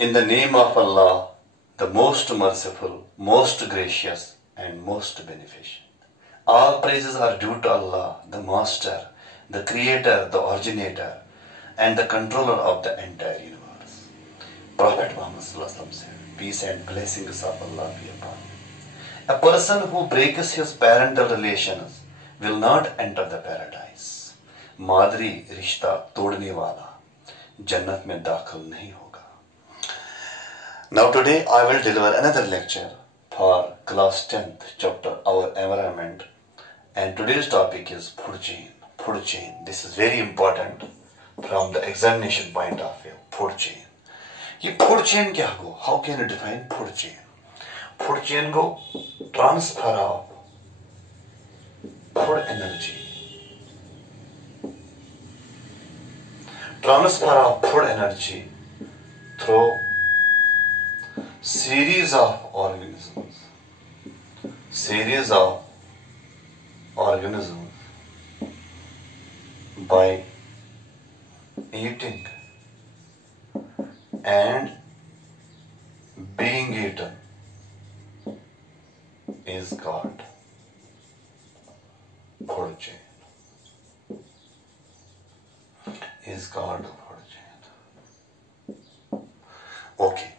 In the name of Allah, the most merciful, most gracious, and most beneficent. All praises are due to Allah, the Master, the Creator, the Originator, and the Controller of the entire universe. Prophet Muhammad said, peace and blessings of Allah be upon him. A person who breaks his parental relations will not enter the paradise. Madri rishta todne wala jannat mein dakhil nahi hoga. Now today I will deliver another lecture for class 10th chapter Our Environment, and today's topic is food chain. Food chain. This is very important from the examination point of view. Food chain. ये food chain क्या हो? How can you define food chain? Food chain go transfer of food energy. Transfer of food energy through series of organisms. Series of organisms by eating and being eaten is called food chain. Is called food chain. Okay.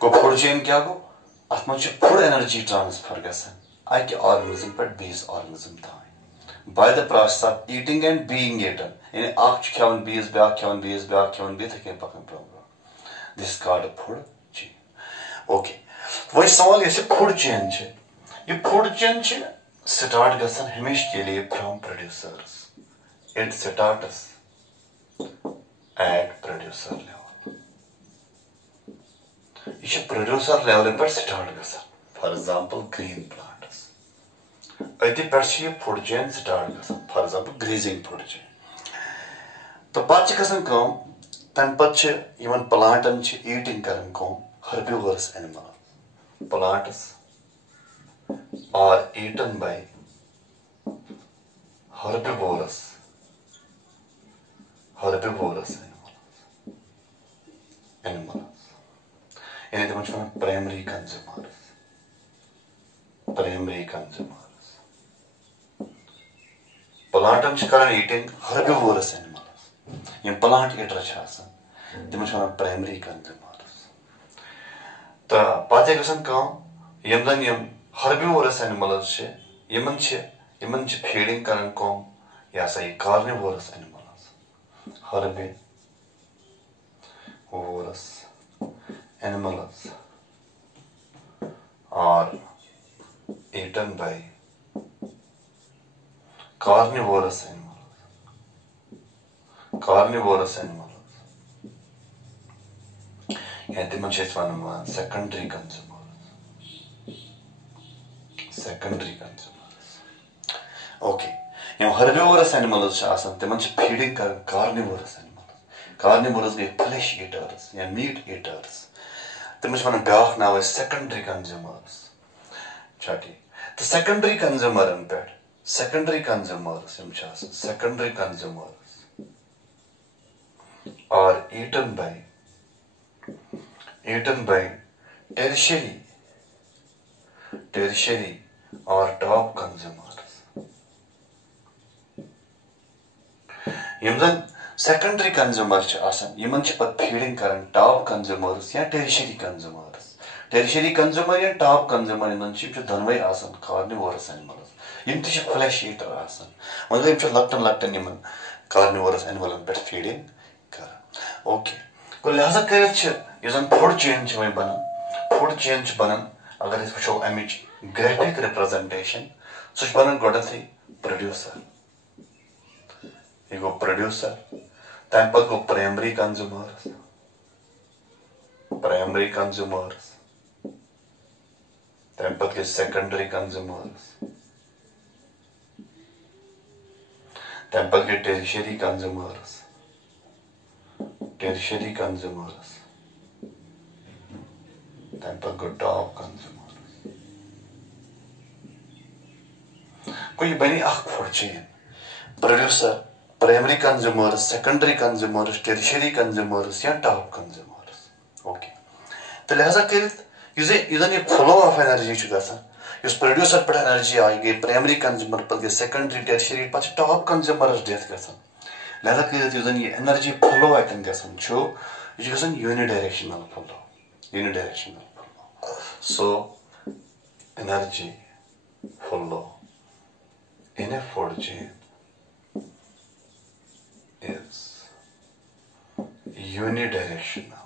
Go food chain क्या गो? अथ मज food energy transfer गसन अकि organism पे base organism ताई by the process of eating and being eaten. यानी आख खावन base ब्याख खावन base ब्याख खावन बेस तक पकन program. This is called food chain. Okay. वही सवाल ये food chain छे. ये food chain छे start गसन हमेशा के लिए from producers. It starts at producer level. You should producer level पर start गसन. For example, green plants. अति पर्ची food chain start गसन. For example, grazing food chain. तो बात च गसन कम तन पछ इवन प्लांटन च eating Karan come herbivorous animals. Plants are eaten by herbivorous animals. यानी तो मुझे primary consumers. Plant च करन eating herbivorous animals. ये plant eater छ आसन. तो मुझे primary consumers. तो पाते गसन कम यमन यम herbivorous animals छ यमन छ feeding करन कम या सही carnivorous animals. Herbivorous animals are eaten by carnivorous animals. Yeah, they must one secondary consumers. Okay. Herbivorous animals they must feeding carnivorous animals. Carnivores get flesh eaters, meat eaters. They must one back now is secondary consumers. Chati. The secondary consumer in bed. Secondary consumers are eaten by tertiary or top consumers. Secondary consumers Yemen feeding Karan top consumers या tertiary consumers. Tertiary consumer या top consumer Yemen धनवई आसन carnivorous animals. यम ति flesh eater आसन. मतलब यम लक्टन Yemen carnivorous animal पे feeding करन. Okay. को लिहाजा करित यजन food chain छ बनन. Food chain छ बनन अगर इस वचो अमिच graphic representation सो बनन गोडथि producer. You go producer. Then go primary consumers. Then get secondary consumers. Then get tertiary consumers. Then go top consumers. कोई बनी आँख फोड़ चाहिए. Producer. Primary consumers, secondary consumers, tertiary consumers, या top consumers. तो लिहाजा कर ये फ्लो ऑफ एनर्जी गस प्रोड्यूसर पे एनर्जी आई गई प्राइमरी कंज्यूमर पे गई सेकेंडरी टर्शियरी पे टॉप कंज्यूमर डेथ गसान लिहाजा कर ये एनर्जी फ्लो अतन गसान unidirectional flow so energy flow in a food chain is unidirectional.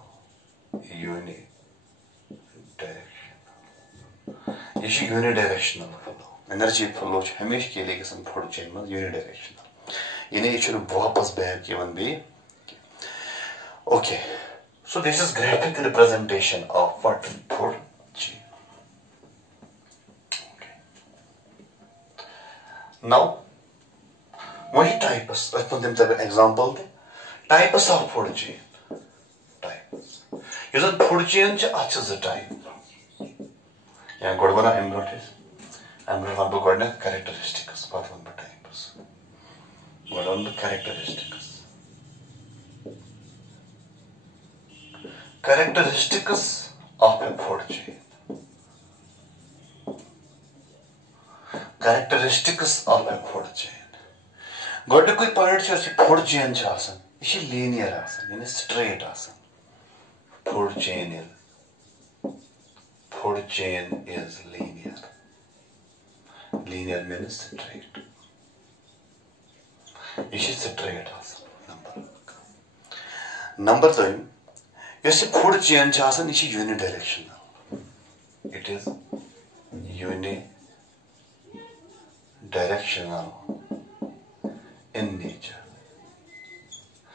ये यूनिडायरेक्शनल फ्लो एनर्जी फ्लो हमेशा के लिए गसन फूड चेन में यूनिडायरेक्शनल यानी ये वापस बैक यवन भी okay so this is graphic representation of what food chain now वही टाइप्स दिम तब example types of food chain types ये फूड चेन अत टाइप या गोड वन अम ब्रोट वन बह गो कैरेक्टरिस्टिक्स पे वन बह टाइप्स गोड वन बह characteristics of a food chain characteristics of a food chain गोडुक पॉइंट फूड चेन यह लीनियर यानी straight food chain is linear means straight यह straight नंबर 2 यह फूड चेन यह unidirectional it is unidirectional in nature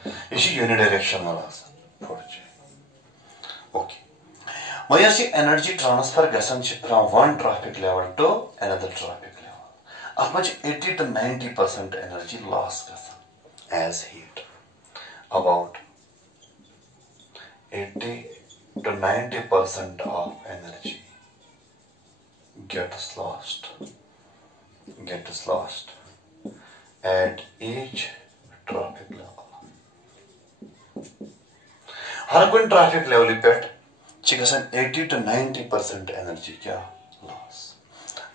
यह unidirectional food chain okay वह energy transfer गसान from one trophic level to another trophic level अत 80 to 90% energy loss गसान as heat about 80 to 90% of energy gets lost at each traffic level हर कोई trophic level पे 80 to 90% energy क्या loss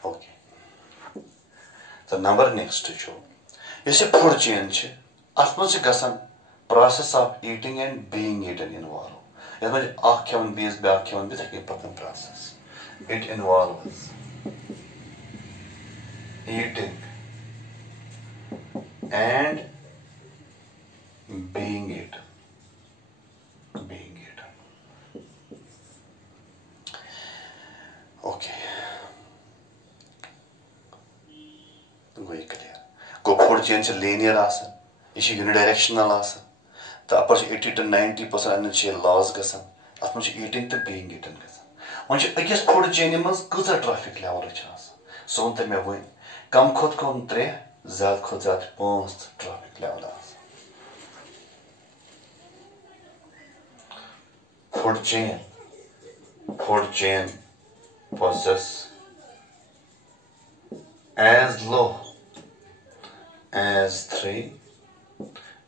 okay तो number next यह food chain अत गसान process of eating and being eaten involve ये खेवन बीस ब्या खेवन भी तक पकन process it involves eating and being eaten okay गई क्लियर गो फूड चेन लीनियर यह यूनिडायरेक्शनल तो अप 80 to 90% एनर्जी लॉस गसान अत ईटिंग तो बीइंग ईटन गसान वो अकिस फूड चेन मज कह ट्रैफिक लेवल सह वन तो मे वो कम खुद कम 3 ज्यादा खुद ज्यादा 5 traffic level food chain possess as low as 3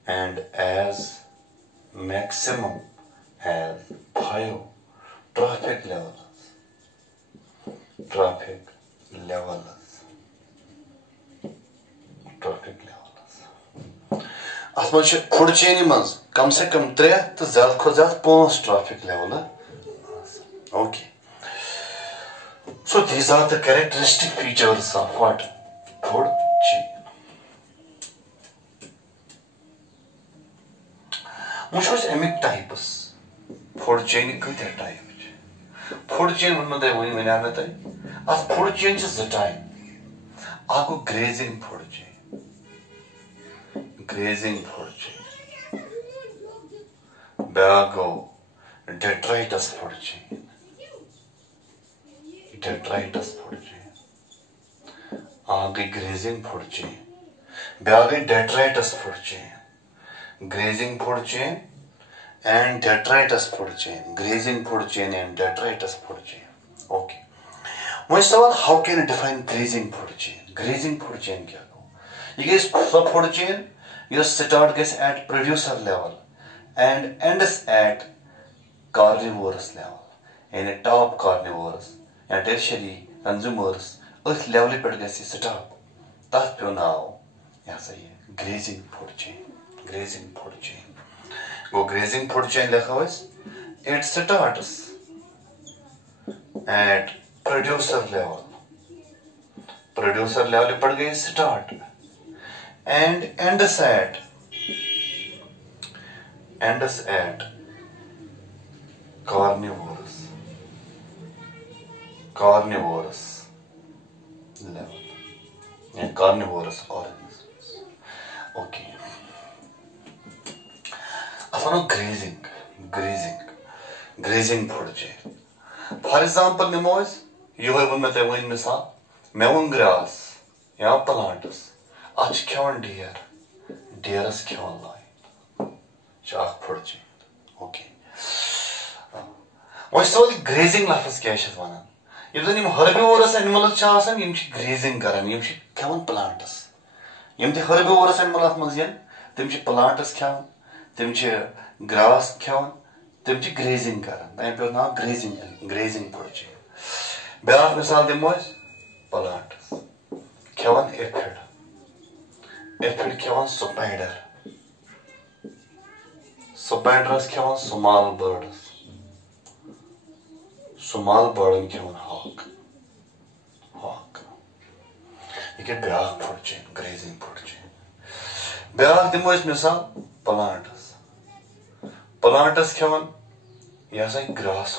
and as maximum as 5 traffic levels अत फूड चेन मज कम से कम 3 तो ज्यादा खुद ज्यादा 5 traffic level okay So these are the characteristic features of what? Food chain. Which was emic types? Food chain kya type? Food chain unno de वही मैंने आना था. As food chain is the type. आपको grazing food chain. Grazing food chain. Bago detritus food chain. Detritus food chain आगे grazing food chain ब्यागे detritus food chain grazing food chain and detritus food chain grazing food chain and detritus food chain okay वही सवाल how can you define grazing food chain क्या हो ये सब food chain ये start gets at producer level and ends at carnivorous level यानी top carnivorous या tertiary consumers अथ लेवल पे गि स्टॉप तथ पे नाव यह ग्रेजिंग फूड चेन गो ग्रेजिंग फूड चेन लिखो it starts at producer level पर गई start and ends at carnivorous level and carnivorous organisms. Okay. Asano grazing food chain. For example, nemos you have one misal mewun grass या plants आज खेवन डियरस खेवन line चाक food chain okay वो सोली grazing लफ्ज क्या वनान यम जन herbivores animals grazing करान खेवन plants यम herbivores animal अत मज तम प्लांट्स खेवन तम ग्रास खेवन तम ग्रेजिंग करान तम पे नाव ग्रेजिंग फुड चेन ब्या मिसाल दिमो प्लांट्स खेवन एफिड खेवन स्पाइडरस खेवन स्मॉल बर्डन खेवन हॉक यह ब्या food chain grazing food chain ब्या दिमो मिसाल प्लांट्स खेवन यह ग्रास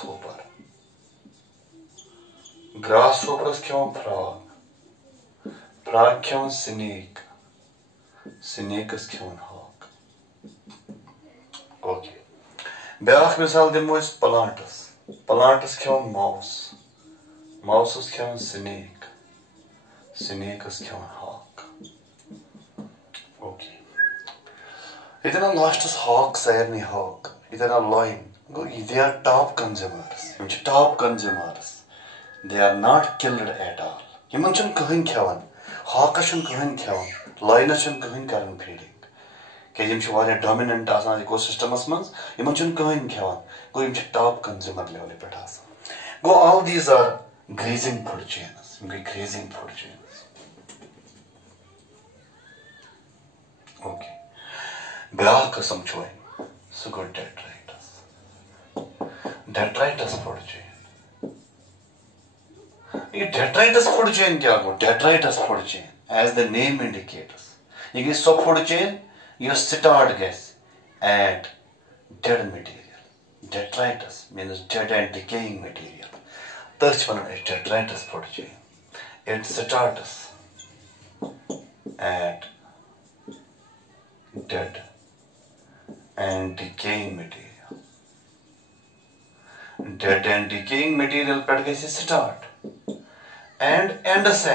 होपरस खेवन फ्रॉग खेवन स्नेकस खेवन हॉक ओके ब्या मिसाल दिमो प्लांट्स खेवन माउसस खेवन स्नेकस खेवन हॉक ओके इतना लास्टस हॉक सारनी हॉक इतना लॉइन गो they are top consumers they are not killed at all यमन छन कहीं खेवन हॉकस छन कहीं खेवन लाइनस छन कहीं करन फीडिंग के यम छ वाले डोमिनेंट आसान इकोसिस्टमस मज यमन छन कहीं खेवन गो यम छ टॉप कंज्यूमर लेवल पे आसान गो all these are grazing food chains okay ब्या किस्म छ सो गो डेट्राइटस फूड चेन ये डेट्राइटस फूड चेन क्या गो detritus food chain as the name indicates ये गई so food chain you start guess at dead material detritus means dead and decaying material तच वनान detritus food chain it starts at dead and decaying material पर गई start and ends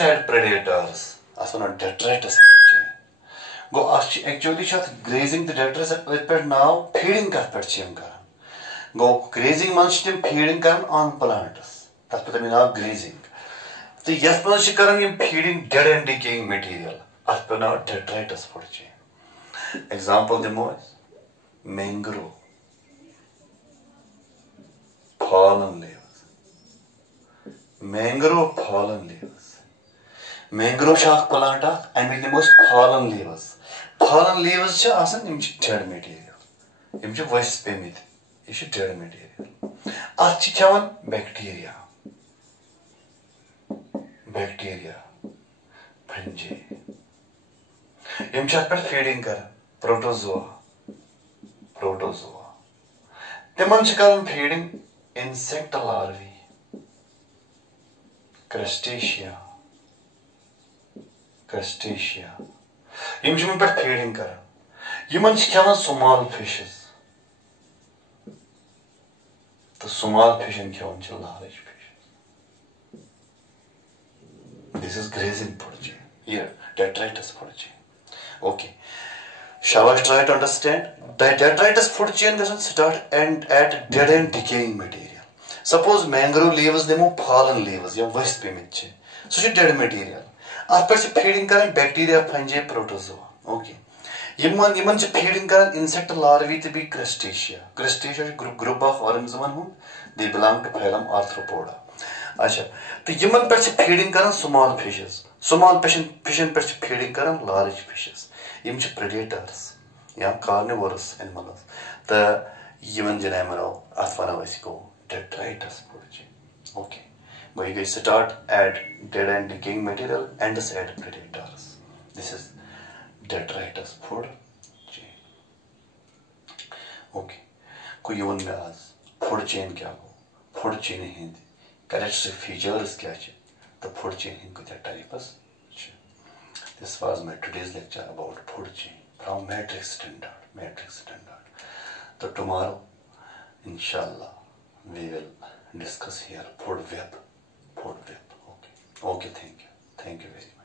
at predators asana detritus food chain go actually grazing the detritus पे नाव feeding कर पे चेम कर go grazing man tim feeding कर on plants तथ पे नाव grazing तो यस मन करन यम feeding dead and decaying material अथ पे नाव detritus food chain example demo mangrove fallen leaves mangrove शाख प्लांट अमिक दिमोस fallen leaves छ आसान यम छ dead material यम छ वस पेमित यह छ dead material अथ छ खेवन बैक्टीरिया फंजी यम छ पे फीडिंग कर प्रोटोजोआ तिमन छ करन फीडिंग insect larvae crustacea यम छ पे फीडिंग कर यमन छ खेवन small fishes तो small fish खेवन छ large fish this is grazing food chain here detritus food chain okay shall I try to understand the detritus food chain doesn't start and at dead and decaying material suppose mangrove leaves demo fallen leaves या वस्त पे मिचे so dead material आप पर से feeding करें bacteria fungi protozoa okay यमन feeding कर insect larvae तो बी क्रस्टेशिया ग्रुप ऑफ ऑर्गेनिज्मन हूं they belong to phylum arthropoda. अच्छा तो यमन पे फीडिंग कर स्मॉल फिशन पे फीडिंग कर लार्ज फिशेस यम प्रेडेटर्स या कार्निवोरस एनिमल्स तो यमन जनाब अत वनो गो detritus food chain. Okay we will start at dead and decaying material and add predators. This is detritus food chain. Okay. कोई वन में आज food chain क्या हो? Food chain Hind characteristic features क्या चे? The food chain हिंद को क्या types? This was my today's lecture about food chain from matrix standard. So tomorrow, inshallah, we will discuss here food web. Okay. Okay, thank you very much.